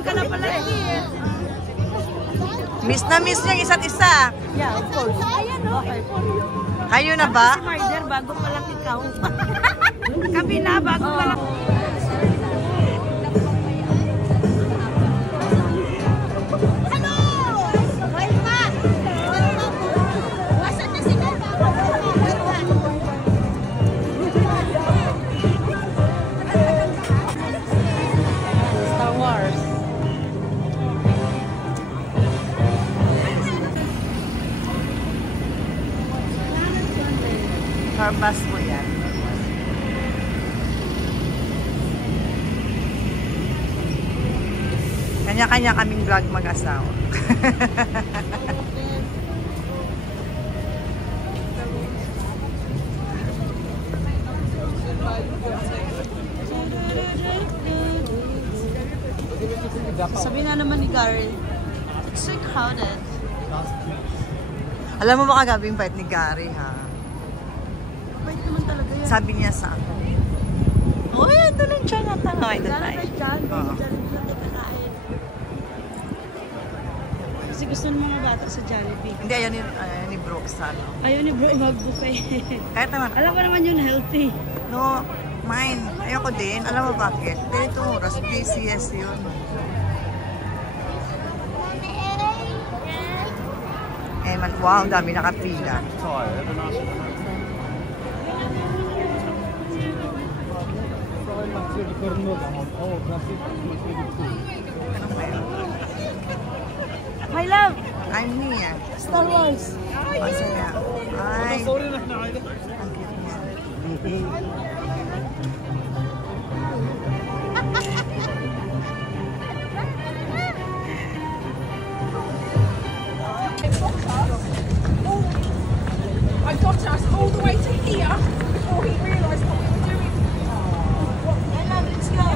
ka na pala eh. Miss na miss niya isa't isa. Yeah, of course. Ayan o. Kayo na ba? Si Marder, bago pa lang ikaw. Kami na, bago pa lang. Carbas mo yan. Kanya-kanya kaming vlog mag-asawa. Sabi na naman ni Gary, it's so crowded. Alam mo ba kagabing fight ni Gary, ha? Bait naman talaga yan. Sabi niya sa akin. Oh, yan, doon ang Chinatown. Okay, doon tayo. Kasi gusto ng mga bata sa Jollibee. Hindi, ayaw ni Brooks. Ayaw ni bro mag-buffet. Kahit naman. Alam mo naman yun, healthy. No, mine. Ayoko din. Alam mo bakit? Dahil itong oras, PCS yun. Eh, man, wow, dami nakapila. Anong meron? My love! I'm Mia. Star Wars! Masaya. Ay. Ang cute niya. I got us all the way to here before he realised what we were doing. I love it, let's go.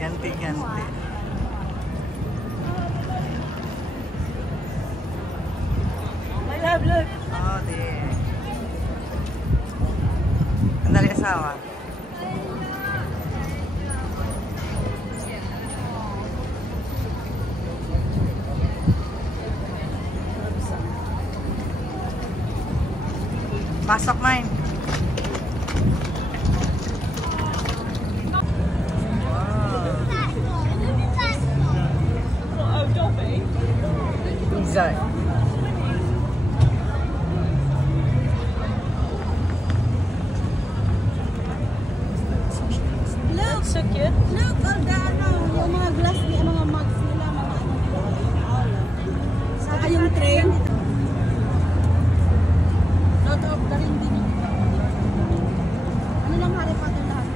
Ganti-ganti. My love, look! Oh, dear. Ang dali asawa. Pasok, mine. Exactly. Look! So cute! Look! All the yung mga glass niya, mga mugs nila, mga saka yung train. Lot of the ring din. Ano lang Harry Potter lahat?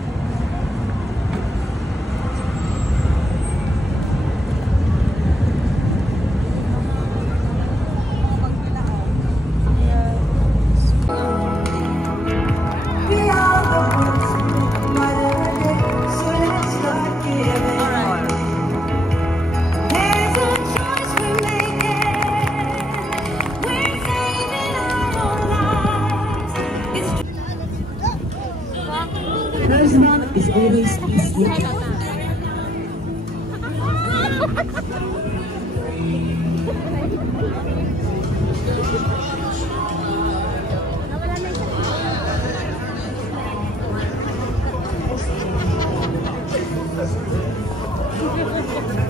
Is always easy.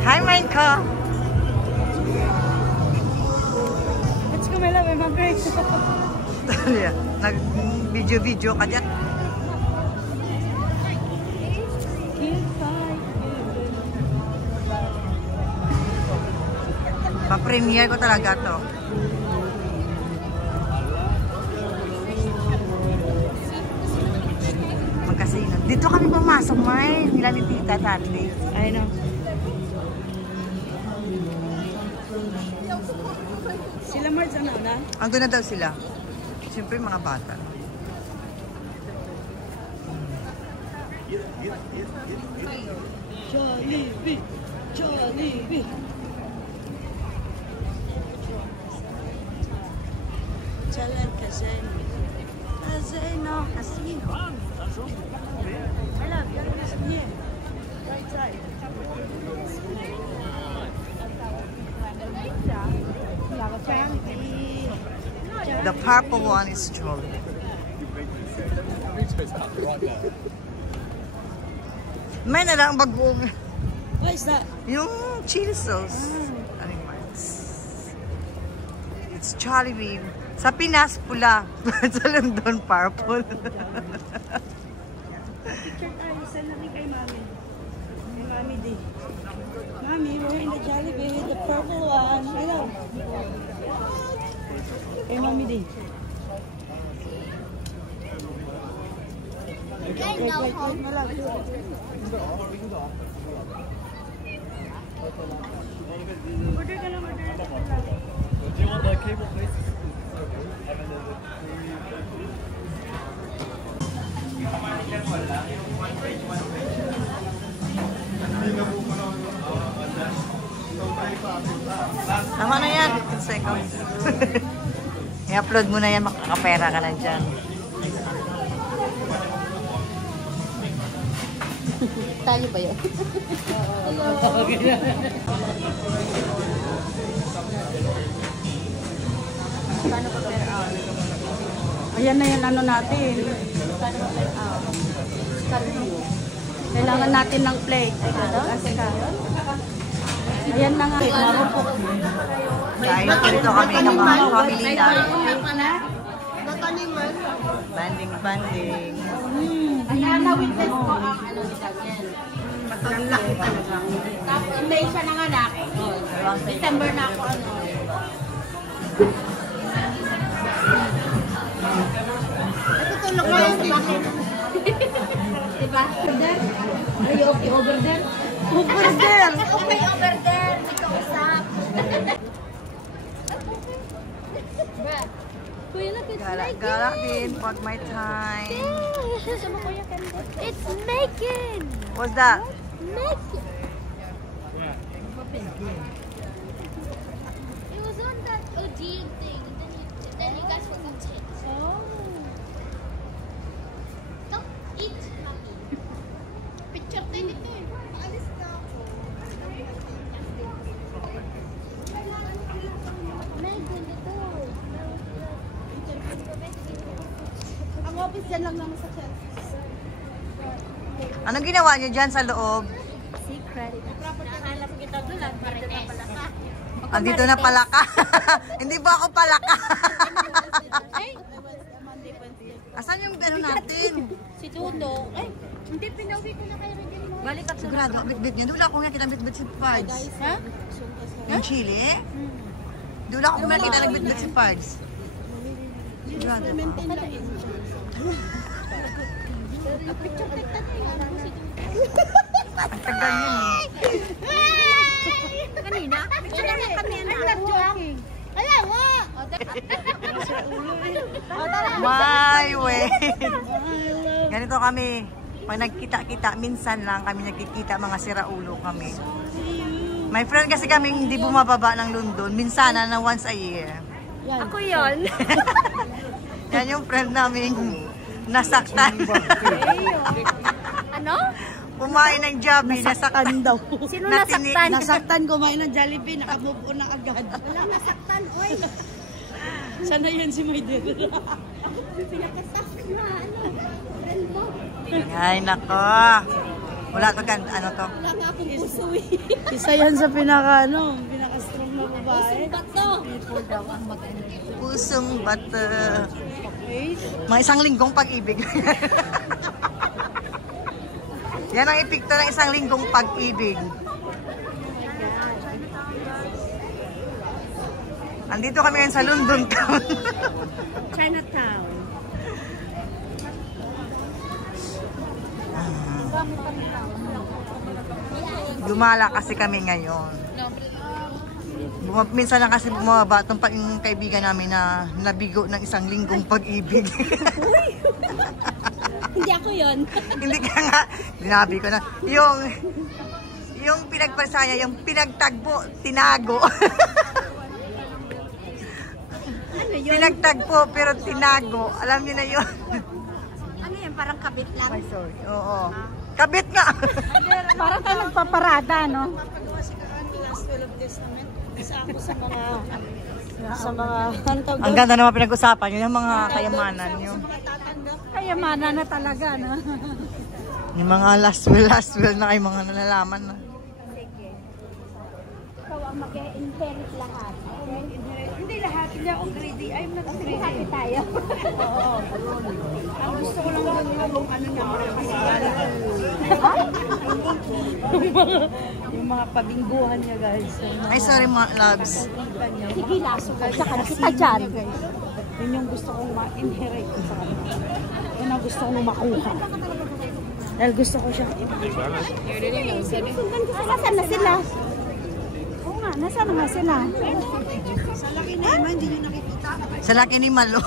Hi, Minecraft. Let's go, my love. I'm hungry. Nag-video-video ka dyan. Pa-premiere ko talaga to. Magkasino. Dito kami pumasok, May. Nila ni Tita Tati. I know. Sila Marge, ano na? Andun na daw sila. Siyempre mga bata. Jollibee! Jollibee. Jalan Casino. Casino. Casino. I love you. Listen here. Right side. The purple one is Jollibee. May na lang bagong What is that? yung chili sauce. It's Jollibee. Sa Pinas, pula. Sa London, purple. Picture tayo. Send natin kay Mami. Kay Mami D. Mami, we're in the Jollibee. The purple one. Hello. Kay Mami D. Wait, my love. Order ka lang, order. Do you want the cable, please? Tama na yan, 15 seconds. I-upload mo na yan, makakapera ka na dyan. Tali ba yun? Ayan na yung ano natin. Kailangan natin ng plate. Ayan na nga. Dahil dito kami ng mga family na. Banding. Ayan, na-witness ko ang ano ni Daniel. Ang laki talaga. Tapos, hindi siya nanganak. December na ako ano. Natutulog ko yung bakit. Diba? Are you okay over there? Over there! Okay over there. Hindi ka usap. Kuya, look, it's Gala din, pag may time. It's Megan. What's that? Megan. It was on that OG thing, and then you guys were eating. Don't eat, mommy. Picture tayo dito eh. Maalis na ako. Megan, dito. Ang office yan lang naman sa Chelsea. Anong ginawa niyo dyan sa loob? Secret. Nahanap kita doon lang. Dito na pala ka. Andito na pala ka. Hindi ba ako pala ka? Asan yung ano natin? Si Tundo. Ay, hindi pinauwi ko na kayo rin mo. Balik ka Sigurado, bit-bit niya. Wala akong nakita bit-bit si Pards. Ha? Yung chili? Wala akong nakita nagbit-bit si Pards. Sigurado. Picture kita na yun. Ang tagal yun eh. Kanina? Picture naman kami na. I'm not joking. Wala mo! My way. Ganito kami. Pag nagkita-kita, minsan lang kami nagkikita, mga siraulo kami. My friend kasi kami hindi bumababa ng London. Minsan na once a year. Ako yon. Yan yung friend namin nasaktan. Ano? Kumain ng Jollibee, nasaktan daw. Sino nasaktan? Nasaktan, kumain ng Jollibee, nakamove on na agad. Walang nasaktan, oy. Sana yan si Mayder. Pinakasak na, ano. Relbo. Ay, nako. Wala to kan, ano to? Wala nga akong puso eh. Isa yan sa pinaka-strong na babae. Bato. Ito daw ang mag-ano. Pusong bata. Mga isang linggong pag-ibig. Yan ang epekto ng isang linggong pag-ibig. Andito kami ngayon sa London Town. Chinatown. Lumala kasi kami ngayon. Minsan lang kasi bumaba itong kaibigan namin na nabigo ng isang linggong pag-ibig. Hindi ako yon. Hindi ka nga, dinabi ko na. Yung pinagpasaya, yung pinagtagpo, tinago. Pinagtagpo pero tinago. Alam niyo na yun. Ano yan? Parang kabit lang. Ay, sorry. Oo. Kabit nga. Parang tayo nagpaparada, no? Napagawa si Kakanti last will of testament. Isa ako sa mga hantog. Ang ganda naman pinag-usapan yun, yung mga kayamanan nyo. Kayamanan na talaga, no? Yung mga last will na kayo mga nalalaman na. Ikaw ang mag-inherit lahat. Hindi lahat, hindi ako greedy. I'm not greedy. Happy tayo. Oo. Ang gusto ko lang yung ano na yung mga pabingguhan niya, guys. Ay, sorry mga loves. Sige, laso ka. Saka na kita dyan. Yun yung gusto kong ma-inherit sa kanila. Yun ang gusto kong makuha. Dahil gusto ko siya. Sinusundan ko sila. Nasaan na sila? Oo nga, nasaan na sila? Sa laki na naman, hindi nyo nakikita. Sa laki ni Malo.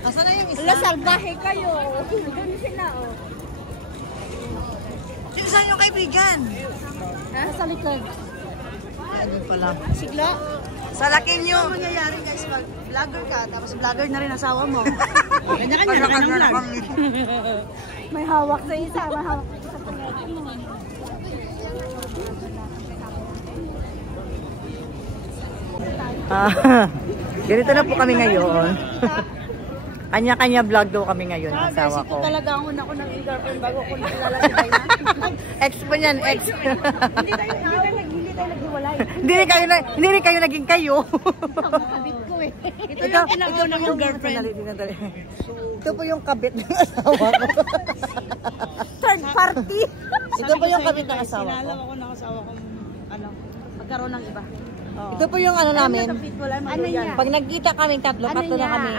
Asan na yung isa? Wala, salbahe kayo. Doon sila, oh. Saan yung kaibigan? Sa likod. Ano pala? Sigla. Sa laki nyo. Ano mangyayari, guys, pag vlogger ka, tapos vlogger na rin asawa mo. Kanya-kanya na vlog. May hawak sa isa, may hawak sa isa. Ganito na po kami ngayon. Kanya-kanya vlog daw kami ngayon, ang asawa ko. Ito talaga ang una ko ng girlfriend bago ko nakilala si Dina. Ex po niyan, ex. Hindi tayo naghiwalay. Hindi rin kayo naging kayo. Kabit ko eh. Ito yung pinakauna kong girlfriend. Sandali. Ito po yung kabit ng asawa ko. Third party. Ito po yung kabit ng asawa ko. Sinalaw ako ng asawa kong magkaroon ng iba. Ito po yung ano namin. Ano niya? Pag nagkita kami tatlo na kami.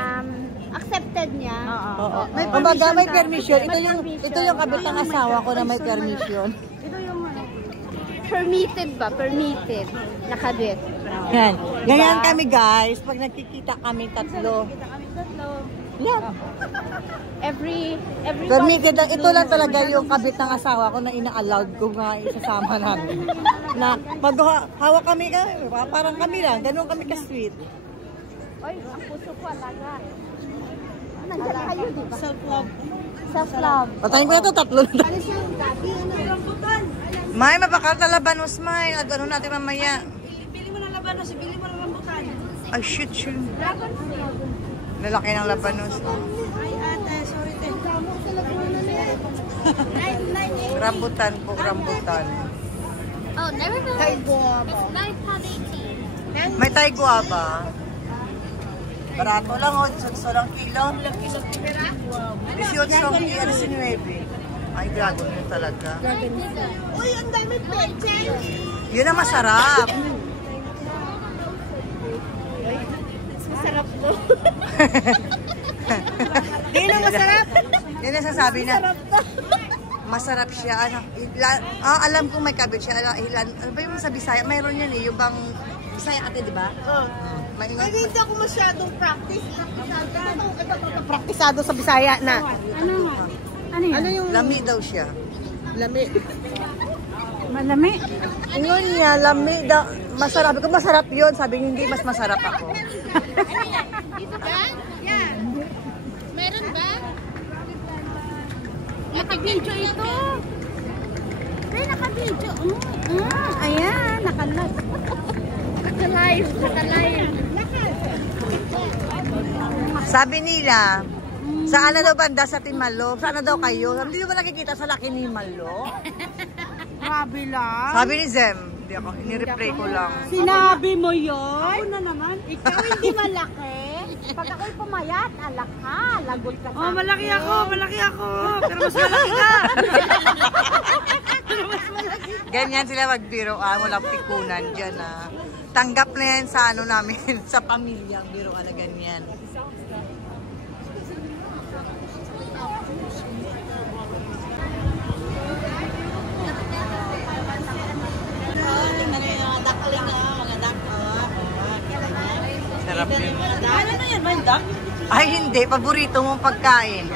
Accepted niya. Oo. Kumbaga may permission. Ito yung kabit ng asawa ko na may permission. Ito yung ano. Permitted ba? Permitted. Nakabit. Yan. Ganyan kami guys. Pag nagkikita kami tatlo. Yan. Every Permitted lang. Ito lang talaga yung kabit ng asawa ko na ina-allowed ko nga isasama namin. Na maghawak kami, parang kami lang. Ganun kami ka-sweet. Oy, ang puso ko alaga. Nandiyan kayo, di ba? Self-love. Self-love. Patayin ko na ito, tatlo na. Ano siya? Gabi, ano? Rambutan. May mabakal na labanos, May. Ano natin mamaya. Bili mo ng labanos, bili mo ng rambutan. Ay, shoot. Lalaki ng labanos. Ay, ate, sorry, te. Rambutan po, rambutan. Oh, never mind. It's 9.18. May Thai guava. Barato lang, oh. 18 lang kilo. 18 ang kilo, 19. Ay, dragon yun talaga. Uy, ang dami peche. Yun ang masarap. Masarap to. Yun ang masarap. Yun ang sasabi na. Masarap siya. Alam ko may kabit siya. Ano ba yung sa Bisaya? Mayroon yan eh. Yung bang Bisaya ate, di ba? Hindi ako masyadong practice. Praktisado sa Bisaya na. Ano nga? Ano yun? Ano yung... Lami daw siya. Lami. Malami? Ingon niya, lami daw. Masarap. Kung masarap yun, sabi niya hindi mas masarap ako. Dito ba? Yeah. Meron ba? Naka-video ito. Ay, naka-video. Ayan, naka-live. Naka-live. Sabi nila, saan na daw banda sa Timalo? Saan na daw kayo? Hindi mo nakikita sa laki ni Malo? Grabe lang. Sabi ni Zem. Hindi ako, ini-replay ko lang. Sinabi mo yun? Ako na naman. Ikaw hindi malaki. Pag ako'y pumayat, alak ka. Lagot ka sa Oh, malaki ako. Pero mas malaki ka. Ganyan sila magbiroan, walang pikunan dyan ah. Tanggap na yan sa ano namin, sa pamilyang biroan na ganyan. Sarap yun. Ano na yan, Manda? Ay hindi, paborito mong pagkain.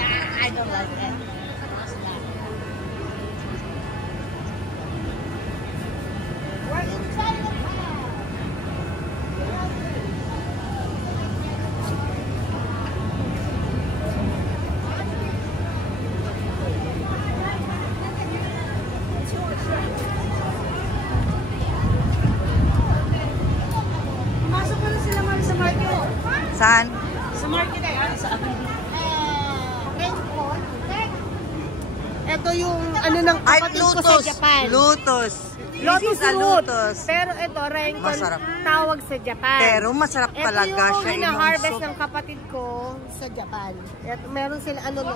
Ay, kapatid ko sa Lotus. Japan. Lotus. Lotus This is a root. lotus. Pero ito, Rencon, Masarap. tawag sa Japan. Pero masarap talaga Ito yung siya. hina-harvest inusok. ng kapatid ko sa Japan. At meron sila, ano na,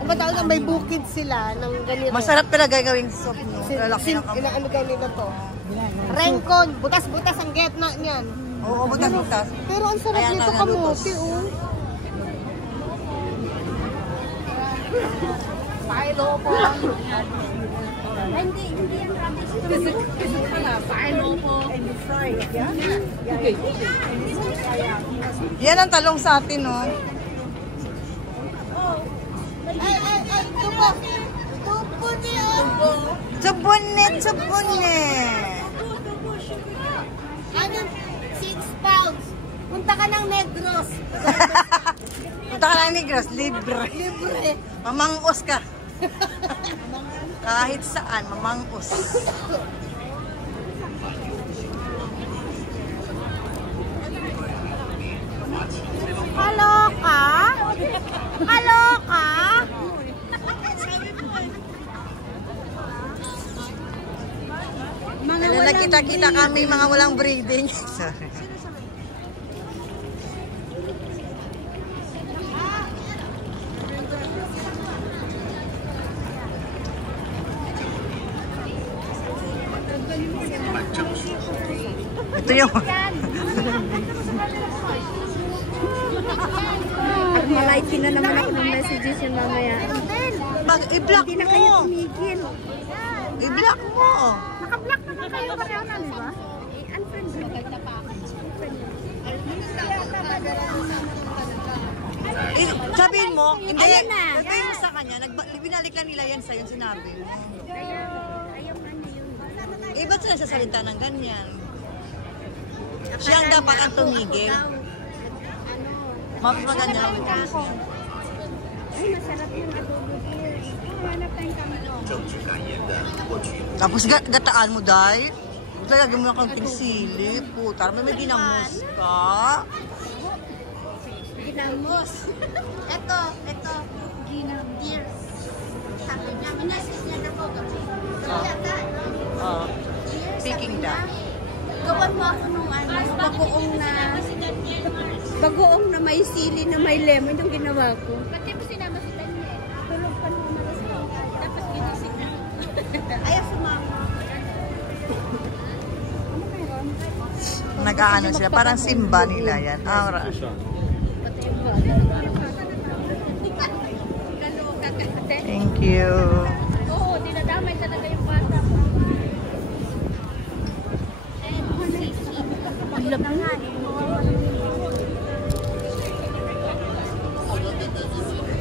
ba tawag na, may bukid sila ng ganito. Masarap talaga gawing soup, no? Lalaki ng kamay. Inaano ganito to. Rencon, butas-butas ang gitna niyan. Oo, butas-butas. Pero ang sarap Ayan, nito ang kamote, lutos. oh. Pailo po. Hindi yan rubbish. Pailo po. Yan ang talong sa atin, no? Ay, tubo. Tubo niya. Tsubunit. Ano? 6 pounds. Punta ka ng Negros. Punta ka lang ni Gross, libre. Libre. Mamangos ka. Kahit saan, mamangos. Kaloka? Kaloka? Lalo nakita-kita kami mga walang breeding. Sorry. Ito yung... At malike na naman ako ng messages yung mamaya. I-block Hindi na kayo mo. tumigil. I-block mo. Naka-block naman kayo pareho na, di ba? Unfriend mo. Sabihin mo, hindi. Ayan na. Sabihin mo sa kanya, binalik na nila yan sa'yo, sinabi mo. Ayaw na niya yun. Eh, ba't sila sasalita ng ganyan? Siya ang dapat ang tumigil. Maganda ang witness niya. Ay, masarap yung adobo here. Hanap tayong kamano. Tapos gataan mo, Day. Lagyan mo na konting sili. Puta, may ginamos ka. Ginamos. Ito. Ginam deer. Sabi niya, minasis niya na po. Yata, no? Speaking that. Gawan mo ako nung ano, Bagoong na may sili na may lemon yung ginawa ko. Ba't di mo sinama si Daniel? Tulog pa nung nalasing. Tapos ginising na. Ayaw sumama. Nag-aano sila, parang simba nila yan. Aura. Thank you. Oo, dinadamay talaga yung bata mo. Ang labi nga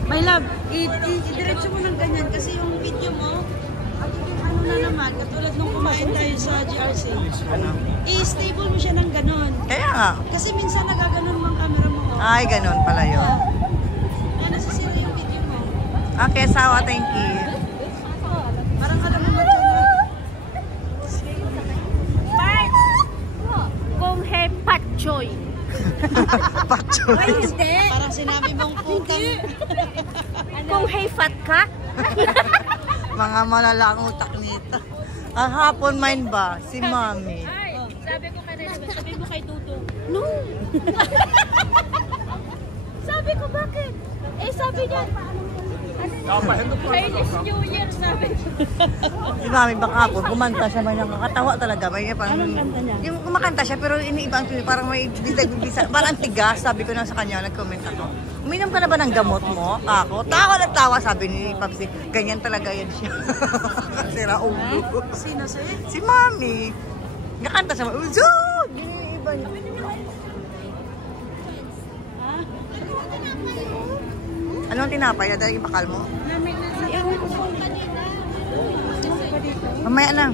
My love, i-diretso mo ng ganyan kasi yung video mo, ano na naman, katulad nung kumain tayo sa GRC. I-stable mo siya ng ganon. Kaya nga. Kasi minsan nagaganon mo ang camera mo. Ay, ganun pala yun. Kaya nasisira yung video mo. Okay, Sawa, thank you. Parang alam mo ba dyan na? Kung he patchoy. Pachoy. Ay, hindi. Parang sinabi mong putang. Kung he fat ka. Mga malalang utak nito. Ang hapon mine ba? Si Mami. Ay, sabi ko kanina, sabi mo kay Tutong. No! Sabi ko, bakit? Eh, sabi niya, Chinese New Year, sabi ko. Si Mami baka hapon, kumanta siya, may nakakatawa talaga. May parang, Anong kanta niya? yung kumakanta siya, pero iniiba ang tuloy, parang may parang tigas, sabi ko na sa kanya, nag-comment ako. Uminom ka na ba ng gamot mo? Ako, tawa na tawa, sabi ni Papsi, ganyan talaga yan siya. Sira ulo. Sino sa'yo? Si Mami, nakanta siya, Uzo! Iniiba niya. Ano ang tinapay? Dahil yung bakal mo? Mamaya na.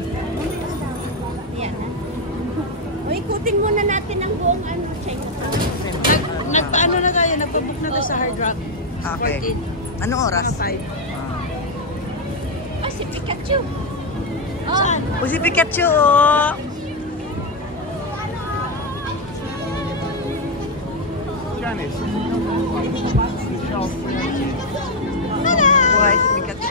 O, ikutin muna natin ang buong ano, Chinatown. Nagpaano na tayo, nagpabook na tayo sa Hard Rock. Okay. Anong oras? 5. Oh, si Pikachu. Saan? O si Pikachu, oh. Buhay si Pikachu.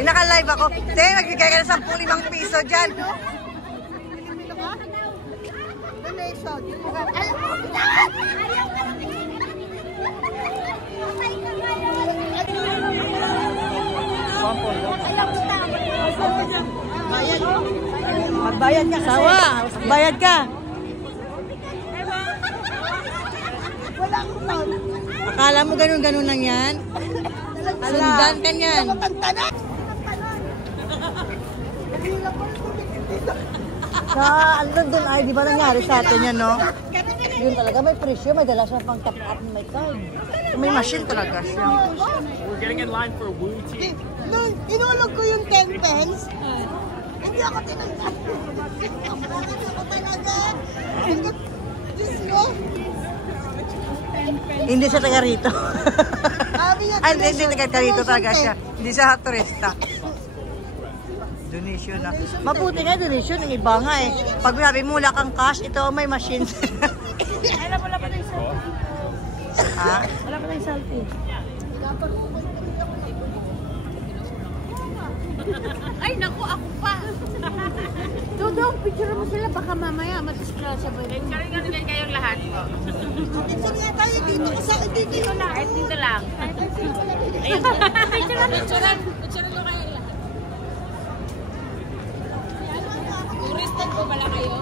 Naka-live ako. Te, magbigay ka na 10 piso dyan. Magbayad ka. Sawa. Magbayad ka. Akala mo ganun-ganun lang yan? Sundan ka yan. Sa ano doon ay, di ba nangyari sa atin yan, no? Yun talaga, may presyo, may dala siya pang top up na may card. May machine talaga siya. We're getting in line for Wu tea. Nung inulog ko yung 10 pence, hindi ako tinanggal. Bakit ako talaga? Diyos ko. Hindi siya taga rito. Sabi niya, Ay, hindi taga rito talaga siya. Hindi siya turista. Donation na. Mabuti nga donation, yung iba nga eh. Pag sabi mo, wala kang cash, ito may machine. wala pa tayong selfie. Ha? Wala pa tayong selfie. Ay, naku, ako pa. Dodong, picture mo sila. Baka mamaya mag-scratch ba yun? Picture nga nila kayong lahat. Picture nga tayo dito. Kasi dito lang. Kahit dito lang. Ayun. Picture lang kayo lahat. Turistan po pala kayo?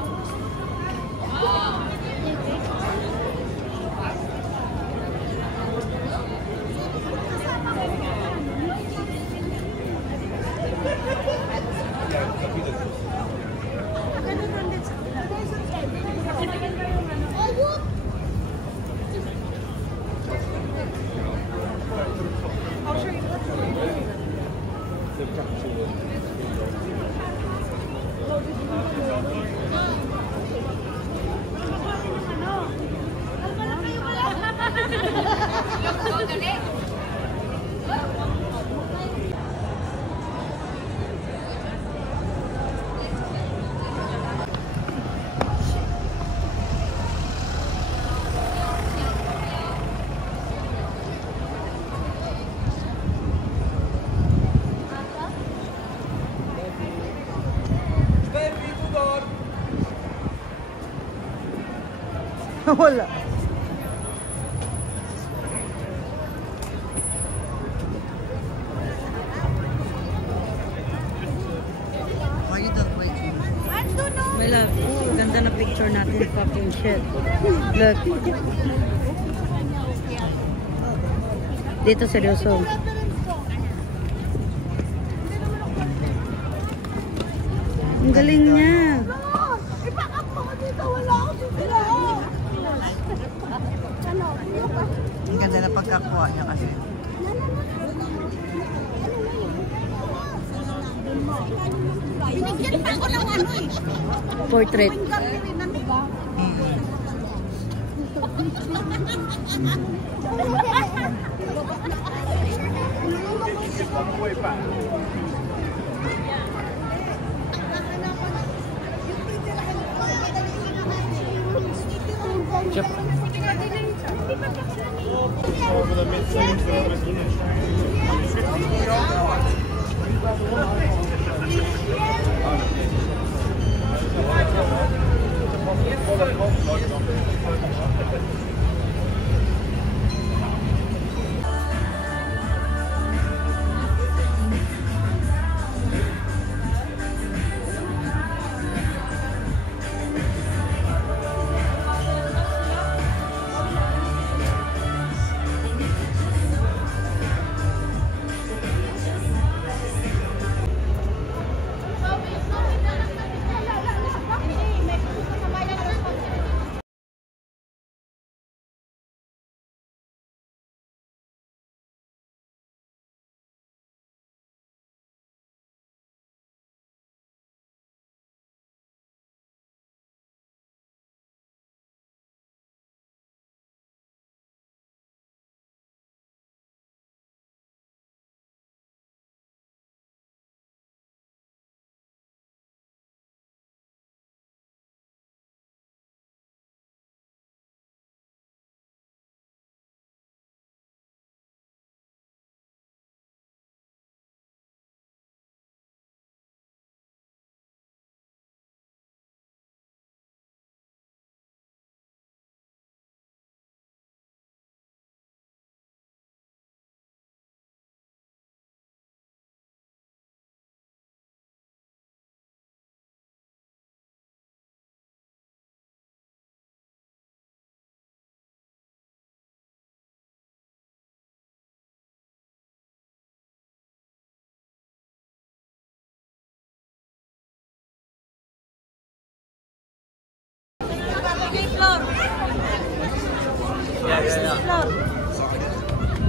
Wala. Why you don't wait? My love, ganda na picture natin. Fucking shit. Look. Dito seryoso. Ang galing niya. Ang ganda na pagkakuha niya kasi. Binigyan pa ako ng ano eh. Portrait. Over the mid-seams,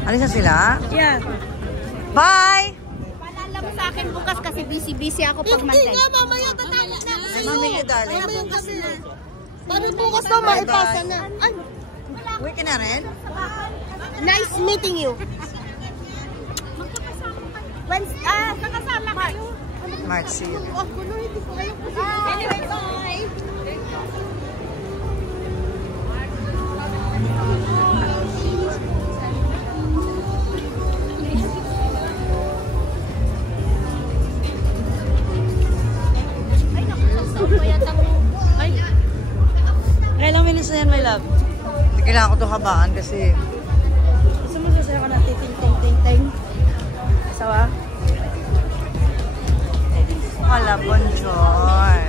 Alis na sila? Yeah. Bye! Paalala mo sa akin bukas kasi busy ako pag Monday. mamaya tatapos na. Ay, mamaya, darling. Para bukas na maipasa na. Ay, Uwi ka na rin? nice meeting you. Kakasama kayo. March, see you. Anyway, bye. Kailang minutes na yan, my love? Hindi kailangan ko ito habaan kasi Gusto mo sasaya ka na titing-ting-ting-ting? Sawa? hala, bonjour.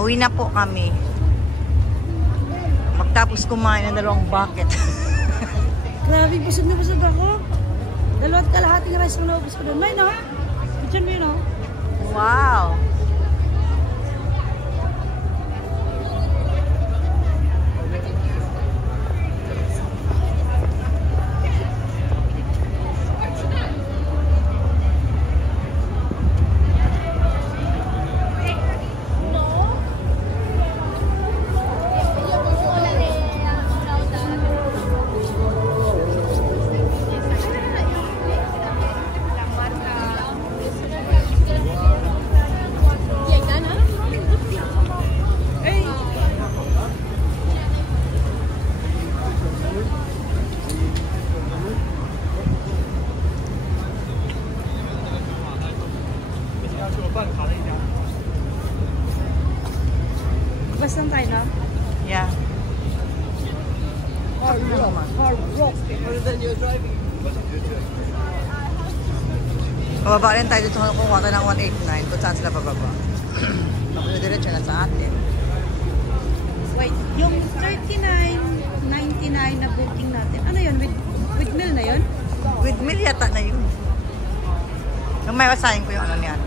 Uwi na po kami. Pagtapos kumain ng 2 bucket. Grabe, busog na busog ako. 2 kalahating rice mo naubos ko doon. May no? Diyan mo yun, no? Wow. Bas lang tayo, no? Yeah. Hard rock. Pababa rin tayo dito kung kuha tayo ng 189 kung saan sila pababa. Tapos diretso na sa atin. Wait, yung 39.99 na booking natin, ano yun? With meal na yun? With meal yata na yun. Yung may wasahin ko yung ano niyan.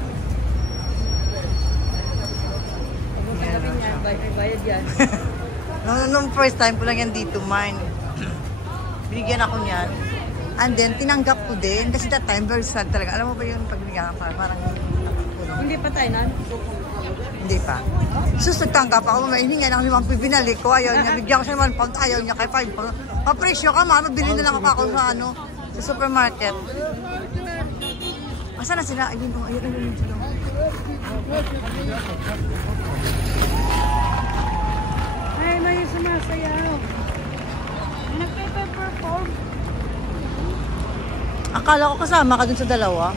Bayad yan. Nung first time ko lang yan dito, mine. Binigyan ako niyan. And then, tinanggap ko din. Kasi that time, very sad talaga. Alam mo ba yun, pag binigyan ka, parang... Hindi pa tayo, nan? Hindi pa. Sus, nagtanggap ako. Mainingay ng 5 binalik ko. Ayaw niya. Bigyan ko siya naman pag ayaw niya kay 5. Papresyo ka, mama. Bili na lang ako sa ano, sa supermarket. Asa na sila? Ayun, ayun sila. Ay, may sumasayaw. Nagpe-perform. Akala ko kasama ka dun sa dalawa.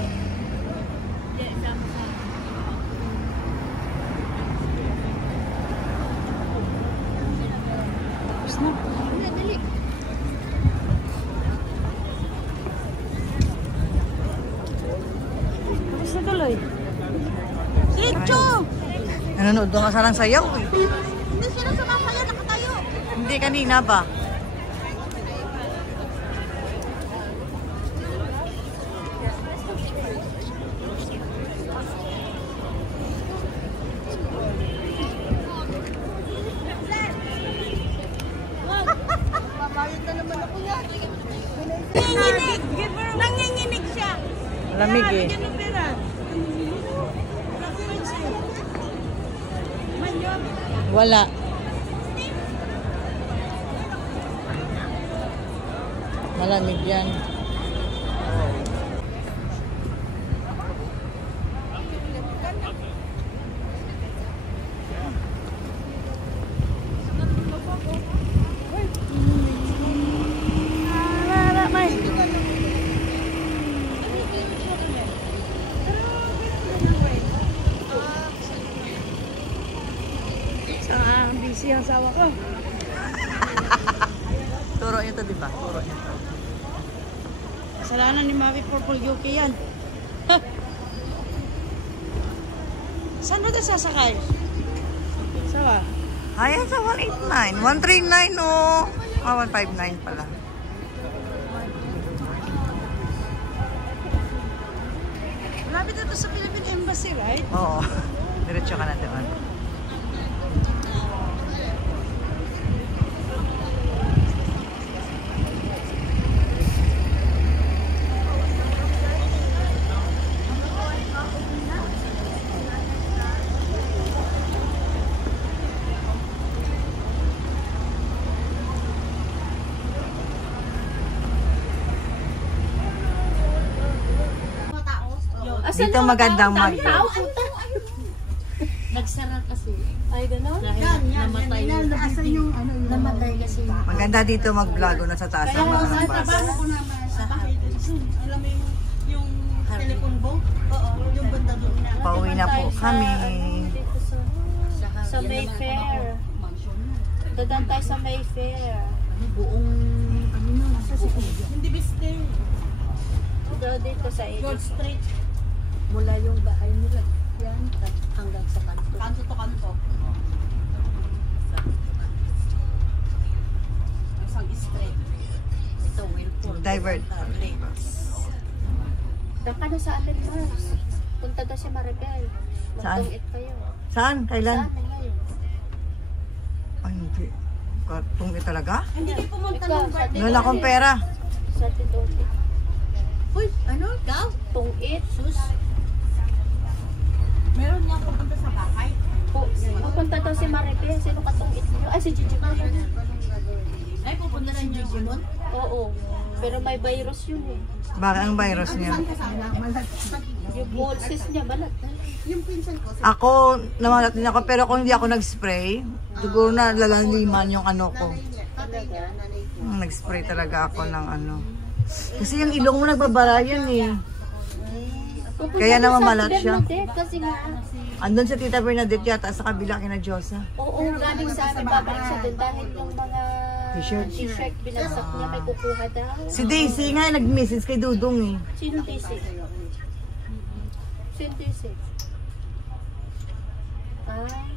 Tapos na. Tapos na tuloy. Sitcho! Nanonood doon ka sa lang sayaw eh. Hindi sila sumasaya, nakatayo. Hindi kanina ba? Babayad na naman ako yan. Nanginginig! Nanginginig siya! Lamig eh. Bigyan ng pera. Wala. Malamig yan. Busy ang sawa ko. Turo niyo to, di ba? Turo niyo to. Kasalanan ni Mavi Purple UK yan. Saan ba ito sasakay? Sawa? Ayan sa 189. 139 oh. Ah, 159 pala. Wala Malapit na to sa Philippine Embassy, right? Oo. Diretso ka na doon. Dito magandang mag... Nagsara kasi. Ay, gano'n? Namatay. Namatay kasi. Maganda dito mag-vlog na sa taas ng mga bus. Alam mo yung telephone boat? Oo, yung banda doon na. Pauwi na po kami. Dito sa Mayfair. Dadaan tayo sa Mayfair. Hindi biste. Dito sa George Street. Mula yung bahay nila. Yan, hanggang sa kanto. Kanto to kanto. Isang street. Ito, Wilford. Divert. Doon ka na sa atin, Mars. Punta daw si Maribel. Saan? Mag-tungit kayo. Saan? Kailan? Sa amin ngayon. Ay, hindi. Kartong talaga? Hindi kayo pumunta Ikaw, ng sa birthday. Wala akong pera. Sa Titote. Uy, ano? Ikaw? Tungit. Sus. Meron niya pupunta sa bahay. Pupunta daw si Maribel. Sino ka tungit niyo? Ay, si Gigi ko. Ay, pupunta na yung Digimon? Oo. Pero may virus yun eh. Bakit ang virus niya? Yung boses niya, balat. Yung pinsan ko. Ako, namalat din ako, pero kung hindi ako nag-spray, siguro na lalaliman yung ano ko. Nag-spray talaga ako ng ano. Kasi yung ilong mo nagbabara yan eh. Pupunta Kaya daw sa namamalat siya. Bernadette Kasi nga, Andun sa Tita Bernadette yata sa kabila kina Diyosa. oo, galing sa amin, babalik siya doon dahil yung mga t-shirt binagsak niya, may kukuha daw. Si Daisy nga nag-message kay Dudong eh. Sino DC? Sino DC? Ay,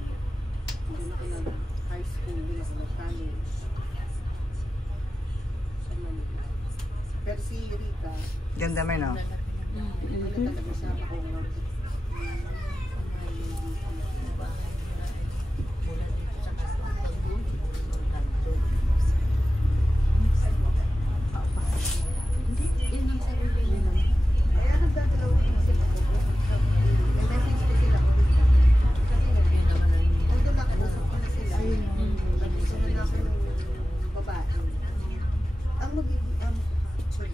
High school, college. Pero si Rita, Ganda mo no? talaga siya ako. Ang magiging picture